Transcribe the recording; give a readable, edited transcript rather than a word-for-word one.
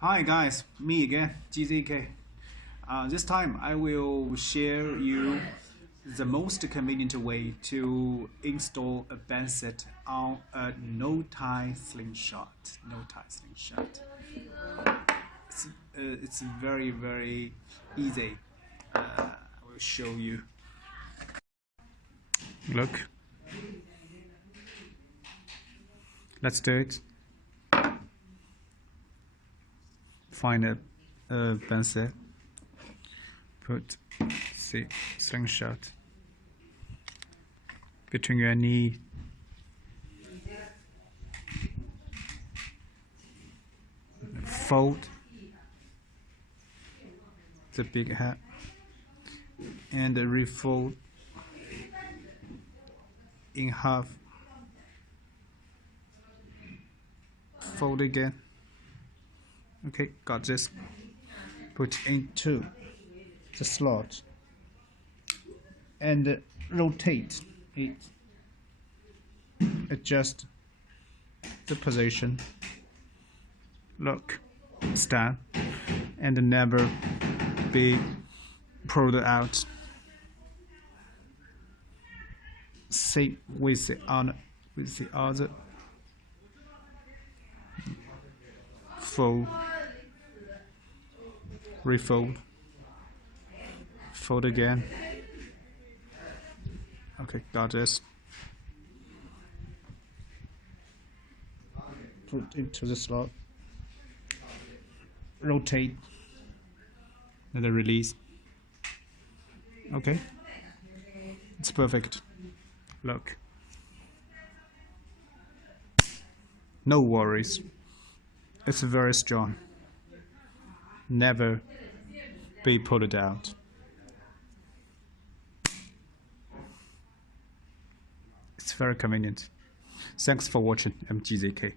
Hi guys, me again, GZK. This time I will share you the most convenient way to install a band set on a no-tie slingshot. No-tie slingshot. It's very easy. I will show you. Look. Let's do it. Find a band set. Put slingshot between your knee. Fold the big head and refold in half. Fold again. Okay, got this. Put into the slot and rotate it. Adjust the position. Look, stand, and never be pulled out. Same with the other. Fold, refold, fold again. Okay, got this. Put into the slot, rotate, and then release. Okay, it's perfect. Look, no worries. It's very strong. Never be pulled out. It's very convenient. Thanks for watching. I'm GZK.